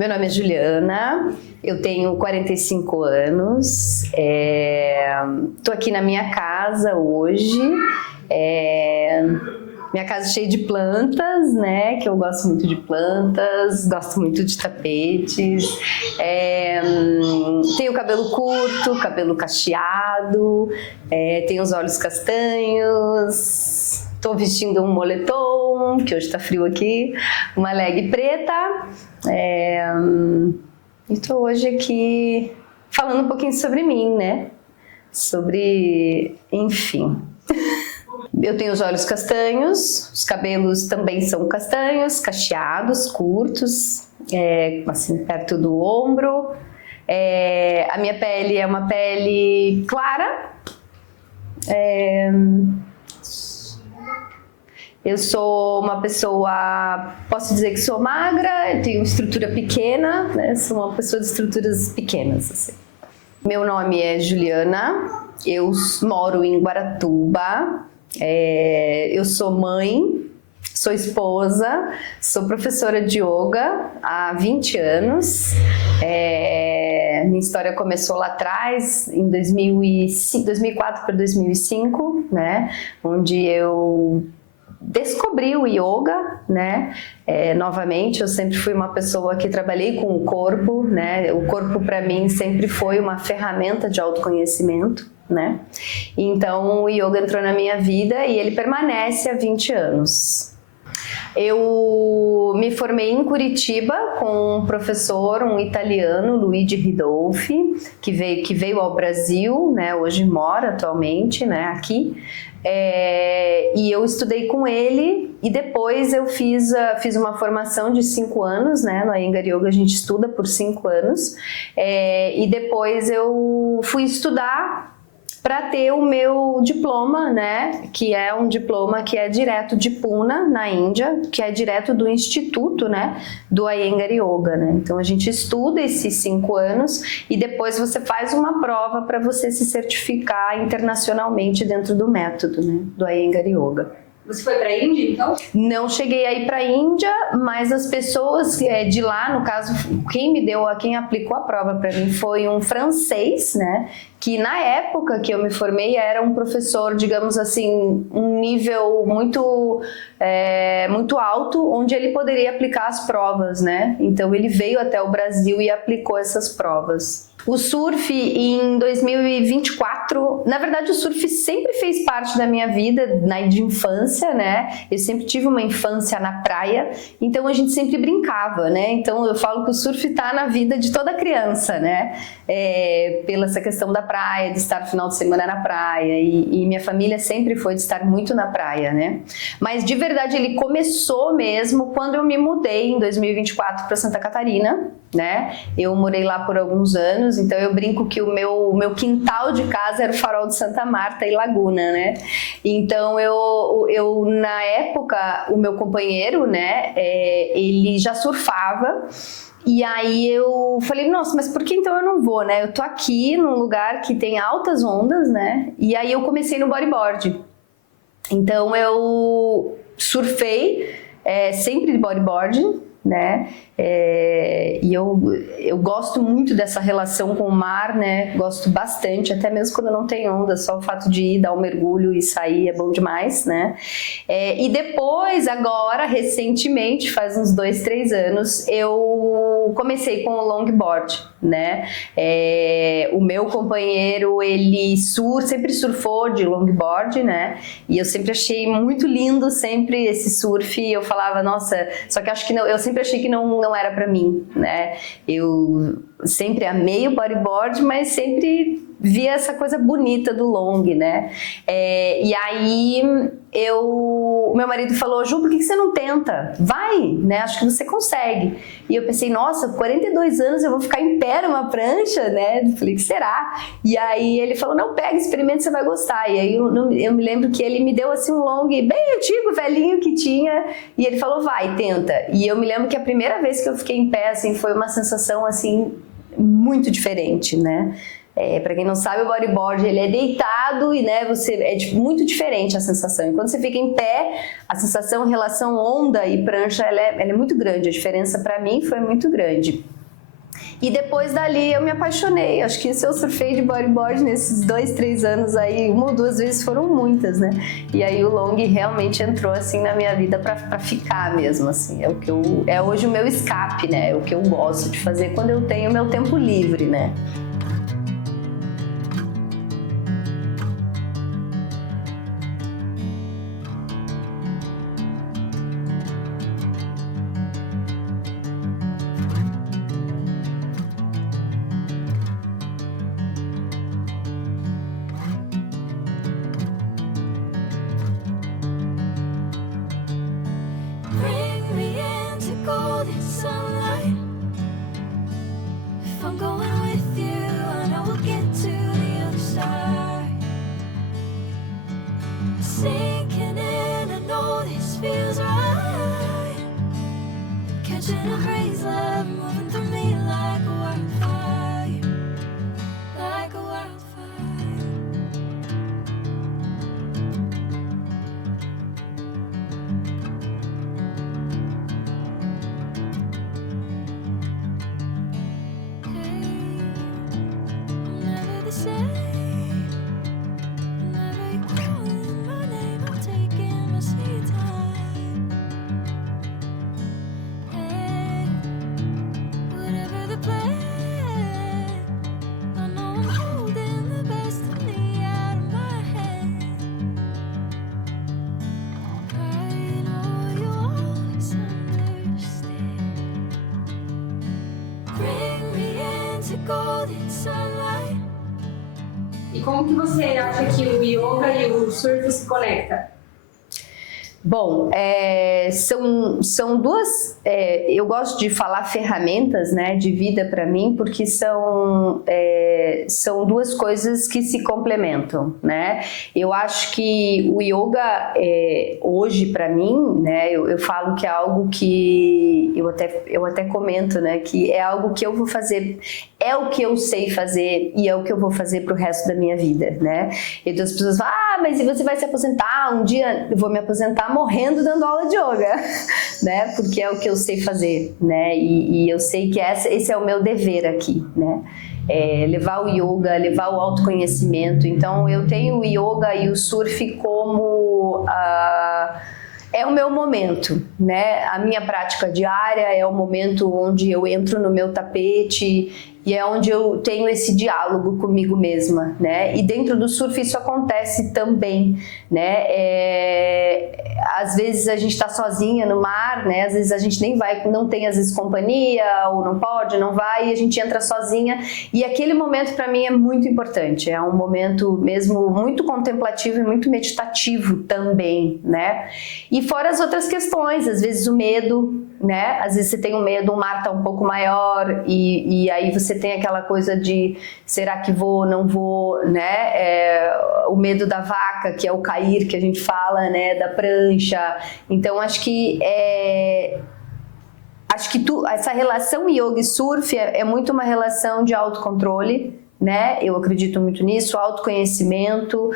Meu nome é Juliana, eu tenho 45 anos, tô aqui na minha casa hoje, minha casa é cheia de plantas, né, que eu gosto muito de plantas, gosto muito de tapetes, tenho cabelo curto, cabelo cacheado, tenho os olhos castanhos, estou vestindo um moletom, que hoje está frio aqui, uma leg preta, e estou hoje aqui falando um pouquinho sobre mim, né, enfim... Eu tenho os olhos castanhos, os cabelos também são castanhos, cacheados, curtos, assim, perto do ombro. A minha pele é uma pele clara. Eu sou uma pessoa, posso dizer que sou magra, eu tenho estrutura pequena, né? Sou uma pessoa de estruturas pequenas, assim. Meu nome é Juliana, eu moro em Guaratuba. Eu sou mãe, sou esposa, sou professora de yoga há 20 anos. Minha história começou lá atrás, em 2004 para 2005, né? Onde eu descobri o yoga, né? Novamente, eu sempre fui uma pessoa que trabalhei com o corpo, né? O corpo para mim sempre foi uma ferramenta de autoconhecimento, né? Então o yoga entrou na minha vida e ele permanece há 20 anos. Eu me formei em Curitiba com um professor, um italiano, Luigi Ridolfi, que veio ao Brasil, né? Hoje mora atualmente, né? Aqui. E eu estudei com ele e depois eu fiz uma formação de 5 anos, né? No Iyengar Yoga a gente estuda por 5 anos, e depois eu fui estudar para ter o meu diploma, né, que é um diploma que é direto de Pune, na Índia, que é direto do instituto, né, do Iyengar Yoga, né. Então a gente estuda esses 5 anos e depois você faz uma prova para você se certificar internacionalmente dentro do método, né, do Iyengar Yoga. Você foi para a Índia, então? Não cheguei a ir para a Índia, mas as pessoas de lá, no caso, quem aplicou a prova para mim foi um francês, né? Que na época que eu me formei era um professor, digamos assim, um nível muito alto, onde ele poderia aplicar as provas, né? Então ele veio até o Brasil e aplicou essas provas. O surf em 2024, na verdade o surf sempre fez parte da minha vida, de infância, né? Eu sempre tive uma infância na praia, então a gente sempre brincava, né? Então eu falo que o surf tá na vida de toda criança, né? Pela essa questão da praia, de estar no final de semana na praia, e minha família sempre foi de estar muito na praia, né? Mas de verdade ele começou mesmo quando eu me mudei em 2024 para Santa Catarina, né? Eu morei lá por alguns anos, então eu brinco que o meu quintal de casa era o Farol de Santa Marta e Laguna, né? Então eu na época, o meu companheiro, né, ele já surfava. E aí eu falei, nossa, mas por que então eu não vou, né? Eu tô aqui num lugar que tem altas ondas, né? E aí eu comecei no bodyboard. Então eu surfei sempre de bodyboard, né? E eu gosto muito dessa relação com o mar, né? Gosto bastante, até mesmo quando não tem onda, só o fato de ir dar um mergulho e sair é bom demais, né? E depois, agora, recentemente, faz uns 2, 3 anos, eu comecei com o longboard, né? O meu companheiro, ele sempre surfou de longboard, né? E eu sempre achei muito lindo sempre esse surf. Eu falava, nossa, só que acho que não, eu sempre achei que não era pra mim, né? Eu sempre amei o bodyboard, mas sempre via essa coisa bonita do long, né? E aí o meu marido falou, Ju, por que você não tenta? Vai, né? Acho que você consegue. E eu pensei, nossa, 42 anos eu vou ficar em pé numa prancha, né? Eu falei, que será? E aí ele falou, não, pega, experimenta, você vai gostar. E aí eu me lembro que ele me deu assim um long bem antigo, velhinho que tinha, e ele falou, vai, tenta. E eu me lembro que a primeira vez que eu fiquei em pé, assim, foi uma sensação, assim, muito diferente, né? Para quem não sabe, o bodyboard ele é deitado e, né, muito diferente a sensação. E quando você fica em pé, a sensação em relação onda e prancha, ela é muito grande. A diferença para mim foi muito grande. E depois dali eu me apaixonei. Acho que se eu surfei de bodyboard nesses 2, 3 anos aí, 1 ou 2 vezes foram muitas, né? E aí o long realmente entrou assim na minha vida para ficar mesmo, assim. É hoje o meu escape, né? É o que eu gosto de fazer quando eu tenho meu tempo livre, né? E como que você acha que o yoga e o surf se conectam? Bom, são duas. Eu gosto de falar ferramentas, né, de vida para mim, porque são duas coisas que se complementam, né? Eu acho que o yoga hoje para mim, né, eu falo que é algo que eu até comento, né, que é algo que eu vou fazer, é o que eu sei fazer e é o que eu vou fazer pro resto da minha vida, né? Então as pessoas falam, mas e você vai se aposentar? Um dia eu vou me aposentar morrendo dando aula de yoga, né? Porque é o que eu sei fazer, né? E eu sei que esse é o meu dever aqui, né? Levar o yoga, levar o autoconhecimento. Então eu tenho o yoga e o surf como é o meu momento, né? A minha prática diária é o momento onde eu entro no meu tapete e é onde eu tenho esse diálogo comigo mesma, né? E dentro do surf isso acontece também, né? Às vezes a gente está sozinha no mar, né? Às vezes a gente nem vai, não tem às vezes companhia, ou não pode, não vai, e a gente entra sozinha. E aquele momento para mim é muito importante, é um momento mesmo muito contemplativo e muito meditativo também, né? E fora as outras questões, às vezes o medo, né? Às vezes você tem um medo, o mar tá um pouco maior e aí você tem aquela coisa de será que vou, não vou, né? O medo da vaca, que é o cair que a gente fala, né? Da prancha. Então acho que essa relação yoga e surf é muito uma relação de autocontrole, né? Eu acredito muito nisso, autoconhecimento,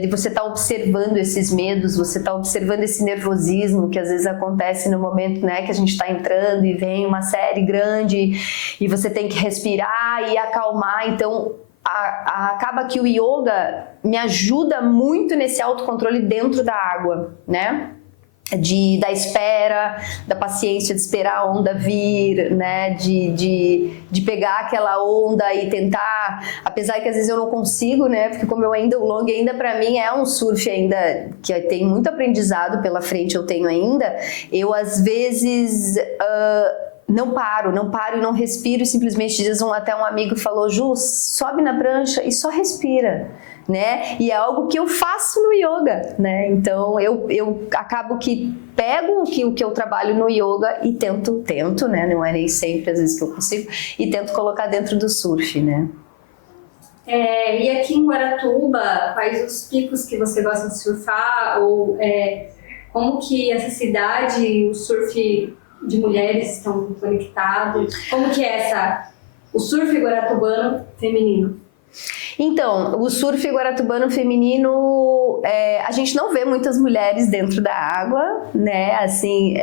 de você estar observando esses medos, você estar observando esse nervosismo que às vezes acontece no momento, né, que a gente está entrando e vem uma série grande e você tem que respirar e acalmar. Então acaba que o yoga me ajuda muito nesse autocontrole dentro da água, né? Da espera, da paciência de esperar a onda vir, né? De pegar aquela onda e tentar, apesar que às vezes eu não consigo, né? Porque como o long ainda para mim é um surf ainda que tem muito aprendizado pela frente, eu tenho ainda, eu às vezes não paro e não respiro e simplesmente até um amigo falou, Ju, sobe na prancha e só respira. Né? E é algo que eu faço no yoga, né? Então eu acabo que pego o que eu trabalho no yoga e tento, né? Não é nem sempre às vezes que eu consigo, e tento colocar dentro do surf, né? E aqui em Guaratuba, quais os picos que você gosta de surfar? Ou como que essa cidade e o surf de mulheres estão conectados? Como que é o surf guaratubano feminino? Então, o surf guaratubano feminino, a gente não vê muitas mulheres dentro da água, né? Assim,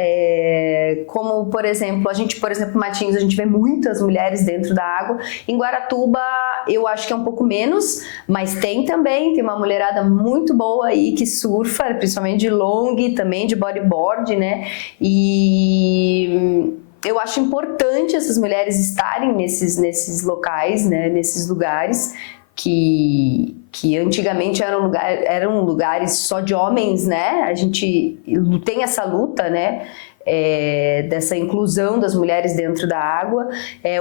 como, por exemplo, em Matinhos, a gente vê muitas mulheres dentro da água. Em Guaratuba, eu acho que é um pouco menos, mas tem uma mulherada muito boa aí que surfa, principalmente de long, também de bodyboard, né? E eu acho importante essas mulheres estarem nesses locais, né? Nesses lugares que antigamente eram lugares só de homens, né? A gente tem essa luta, né? Dessa inclusão das mulheres dentro da água.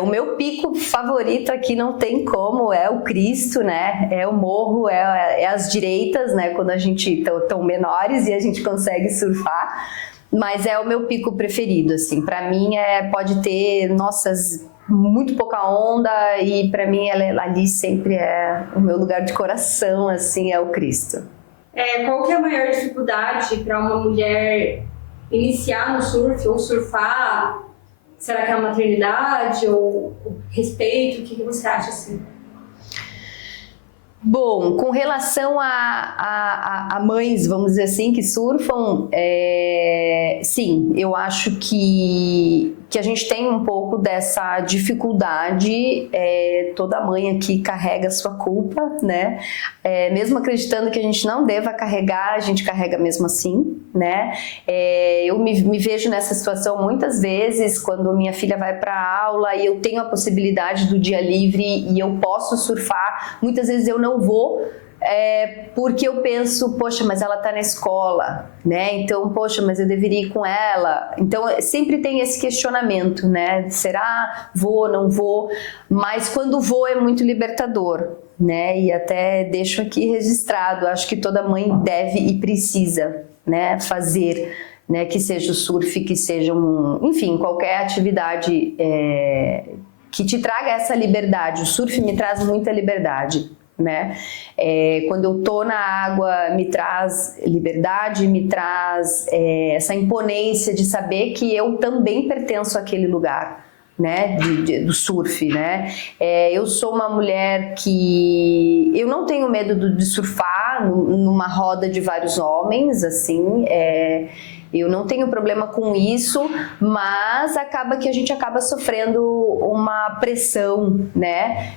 O meu pico favorito aqui não tem como, é o Cristo, né? É o morro, é as direitas, né? Quando a gente tão menores e a gente consegue surfar. Mas é o meu pico preferido, assim. Para mim, pode ter, muito pouca onda e para mim ali sempre é o meu lugar de coração, assim, é o Cristo. Qual que é a maior dificuldade para uma mulher iniciar no surf ou surfar? Será que é a maternidade ou o respeito? O que você acha assim? Bom, com relação a mães, vamos dizer assim, que surfam, sim, eu acho que a gente tem um pouco dessa dificuldade, toda mãe aqui carrega a sua culpa, né? Mesmo acreditando que a gente não deva carregar, a gente carrega mesmo assim, né? Eu me vejo nessa situação muitas vezes, quando minha filha vai para aula e eu tenho a possibilidade do dia livre e eu posso surfar, muitas vezes eu não vou, porque eu penso, poxa, mas ela tá na escola, né? Então, poxa, mas eu deveria ir com ela. Então, sempre tem esse questionamento, né? Será? Vou, não vou? Mas quando vou é muito libertador, né? E até deixo aqui registrado, acho que toda mãe deve e precisa, né, fazer, né, que seja o surf, que seja enfim, qualquer atividade que te traga essa liberdade. O surf me traz muita liberdade, né? Quando eu tô na água, me traz liberdade, me traz essa imponência de saber que eu também pertenço àquele lugar, né? Do surf, né? Eu sou uma mulher que eu não tenho medo de surfar numa roda de vários homens, assim, eu não tenho problema com isso, mas acaba que a gente acaba sofrendo uma pressão, né?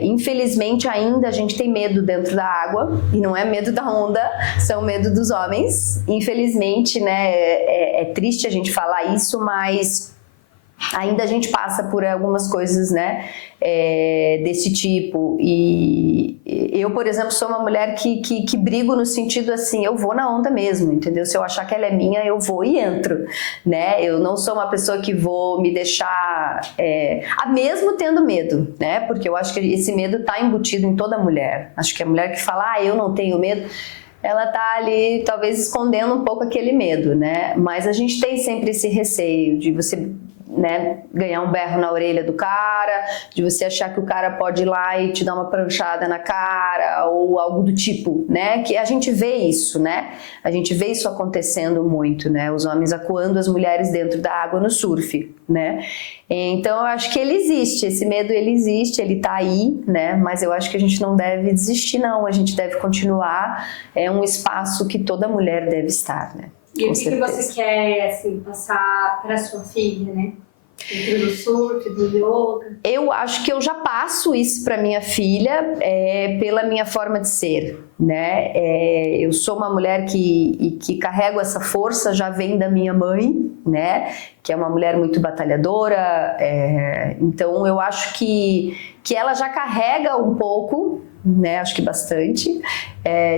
Infelizmente ainda a gente tem medo dentro da água, e não é medo da onda, são medo dos homens. Infelizmente, né? É triste a gente falar isso, mas ainda a gente passa por algumas coisas, né, desse tipo. E eu, por exemplo, sou uma mulher que brigo no sentido assim, eu vou na onda mesmo, entendeu? Se eu achar que ela é minha, eu vou e entro, né? Eu não sou uma pessoa que vou me deixar, mesmo tendo medo, né? Porque eu acho que esse medo tá embutido em toda mulher. Acho que a mulher que fala, eu não tenho medo, ela tá ali talvez escondendo um pouco aquele medo, né? Mas a gente tem sempre esse receio de você, né, ganhar um berro na orelha do cara, de você achar que o cara pode ir lá e te dar uma pranchada na cara ou algo do tipo, né? Que a gente vê isso, né? A gente vê isso acontecendo muito, né? Os homens acuando as mulheres dentro da água no surf, né? Então eu acho que ele existe, esse medo ele existe, ele tá aí, né? Mas eu acho que a gente não deve desistir, não. A gente deve continuar. É um espaço que toda mulher deve estar, né? E o que você quer, assim, passar para sua filha, né? Dentro do surf, do yoga? Eu acho que eu já passo isso para minha filha pela minha forma de ser, né? Eu sou uma mulher que carrego essa força, já vem da minha mãe, né? Que é uma mulher muito batalhadora. Então eu acho que ela já carrega um pouco, né? Acho que bastante,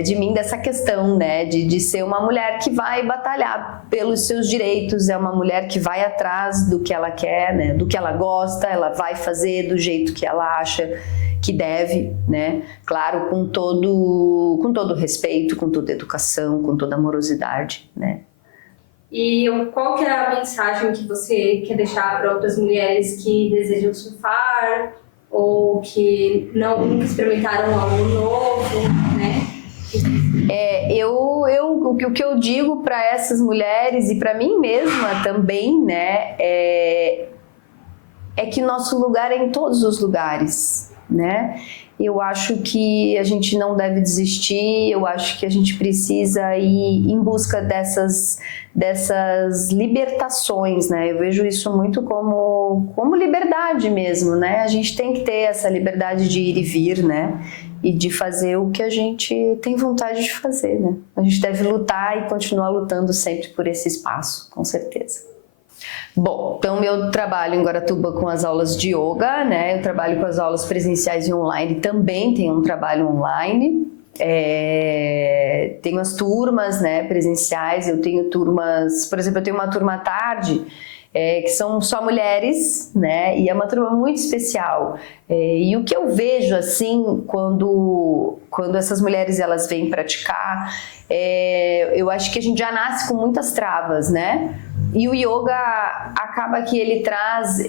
de mim, dessa questão, né? De ser uma mulher que vai batalhar pelos seus direitos, é uma mulher que vai atrás do que ela quer, né? Do que ela gosta, ela vai fazer do jeito que ela acha que deve, né? Claro, com todo respeito, com toda educação, com toda amorosidade, né? E qual que é a mensagem que você quer deixar para outras mulheres que desejam surfar ou que nunca experimentaram algo novo, né? O que eu digo para essas mulheres e para mim mesma também, né, é que nosso lugar é em todos os lugares, né? Eu acho que a gente não deve desistir, eu acho que a gente precisa ir em busca dessas libertações, né? Eu vejo isso muito como liberdade mesmo, né? A gente tem que ter essa liberdade de ir e vir, né? E de fazer o que a gente tem vontade de fazer, né? A gente deve lutar e continuar lutando sempre por esse espaço, com certeza. Bom, então eu trabalho em Guaratuba com as aulas de yoga, né? Eu trabalho com as aulas presenciais e online, também tenho um trabalho online. Tenho as turmas, né, presenciais, eu tenho turmas, por exemplo, eu tenho uma turma à tarde, que são só mulheres, né, e é uma turma muito especial. E o que eu vejo, assim, quando essas mulheres elas vêm praticar, eu acho que a gente já nasce com muitas travas, né? E o yoga acaba que ele traz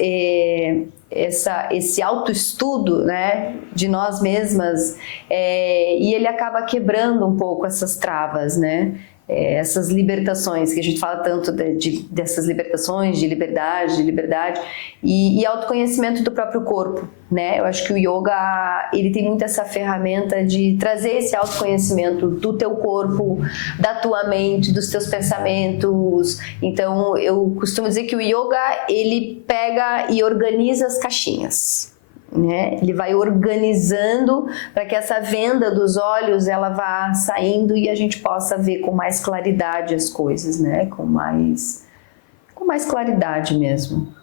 esse autoestudo, né, de nós mesmas, e ele acaba quebrando um pouco essas travas, né? Essas libertações, que a gente fala tanto dessas libertações, de liberdade e autoconhecimento do próprio corpo, né? Eu acho que o yoga, ele tem muito essa ferramenta de trazer esse autoconhecimento do teu corpo, da tua mente, dos teus pensamentos. Então, eu costumo dizer que o yoga, ele pega e organiza as caixinhas, né? Ele vai organizando para que essa venda dos olhos ela vá saindo e a gente possa ver com mais claridade as coisas, né? Com mais claridade mesmo.